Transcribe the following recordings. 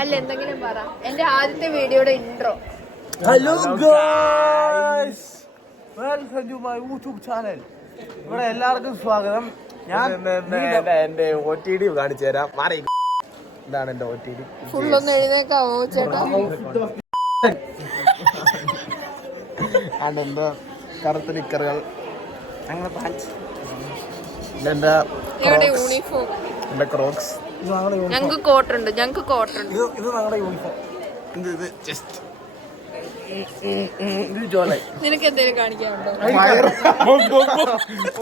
അല്ല എന്തെങ്കിലും പറ. എന്റെ ആദ്യത്തെ വീഡിയോയുടെ intro. Hello guys, welcome to my YouTube channel. ഇവിടെ എല്ലാവർക്കും സ്വാഗതം. ഞാൻ എന്റെ OTD കാണിച്ചു തരാം. ഇതാണ് എന്റെ OTD. ഫുള്ളൊന്ന് എഴുന്നേക്കാവോ ചേട്ടാ? അതെന്റെ കറുത്ത നിക്കറുകൾ, ഞങ്ങളുടെ പാൻസ്, ഇതെന്റെ യൂണിഫോം, എന്റെ ക്രോക്സ്. ഞങ്ങക്ക് കോട്ടുണ്ട്. ഇത് ഞങ്ങളുടെ യൂണിഫോം. ഇത് ജസ്റ്റ് ഇത് ജോലായി. നിനക്ക് എന്തെങ്കിലും കാണിക്കാനുണ്ടോ?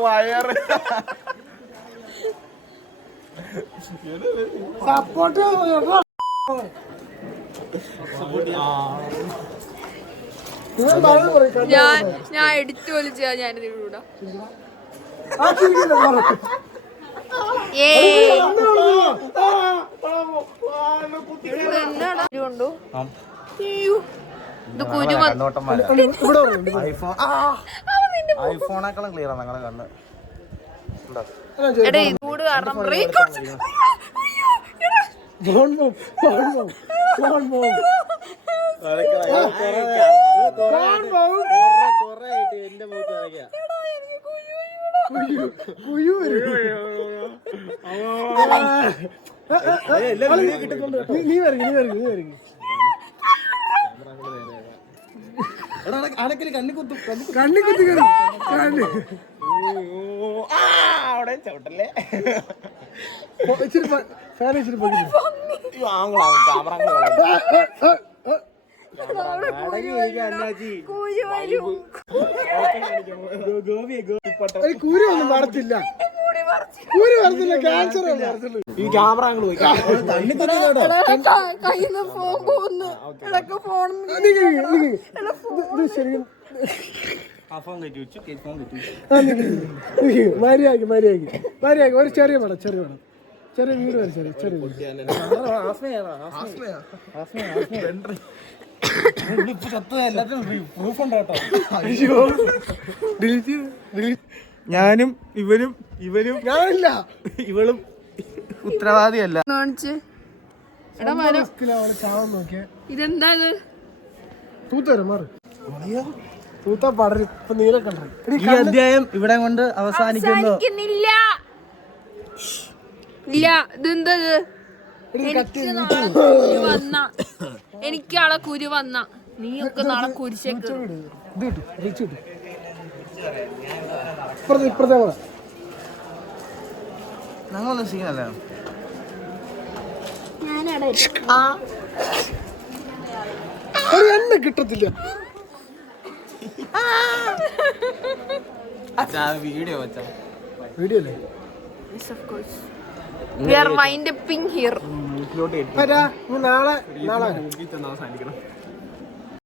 വയറ് സപ്പോർട്ട് ഞാൻ എടുത്തു വലിച്ചാ ഞാനിത് കൂടാ. കൊണ്ടു ഇത് ഐഫോണേക്കാളും ക്ലിയർ ആണ് ഞങ്ങളെ കണ്ണ്. എടാ ചൂട് കാരണം ചവിട്ടല്ലേ കൂരി ഒന്നും മറച്ചില്ല. കൂരി മറച്ചില്ല, ക്യാൻസർ ഈ ക്യാമറ കയ്യിന്ന് ഫോൺ പോകുന്നു. ഇടക്ക് ഫോൺ ശരിക്കും മര്യാദ ഒരു ചെറിയ വേണം, ചെറിയ വീട് വരെ ചെറിയ ഞാനും ഇവനും ഞാനില്ല, ഇവളും ഉത്തരവാദിയല്ല. ചാവാൻ നോക്കിയ ഇതെന്താ ഇത്? തൂത്തരം മാറി തൂത്ത പടര്. ഇപ്പൊ നീരൊക്കെ ഈ അധ്യായം ഇവിടെ കൊണ്ട് അവസാനിക്കുന്നു. എനിക്ക് ആളെ കുരു വന്ന നീയൊക്കെ നാളെ കുരിശേക്ക് ഞങ്ങളൊന്നും സീനല്ല. എണ്ണ കിട്ടത്തില്ല. വീഡിയോ അല്ലേ? We are winding here. നാളെ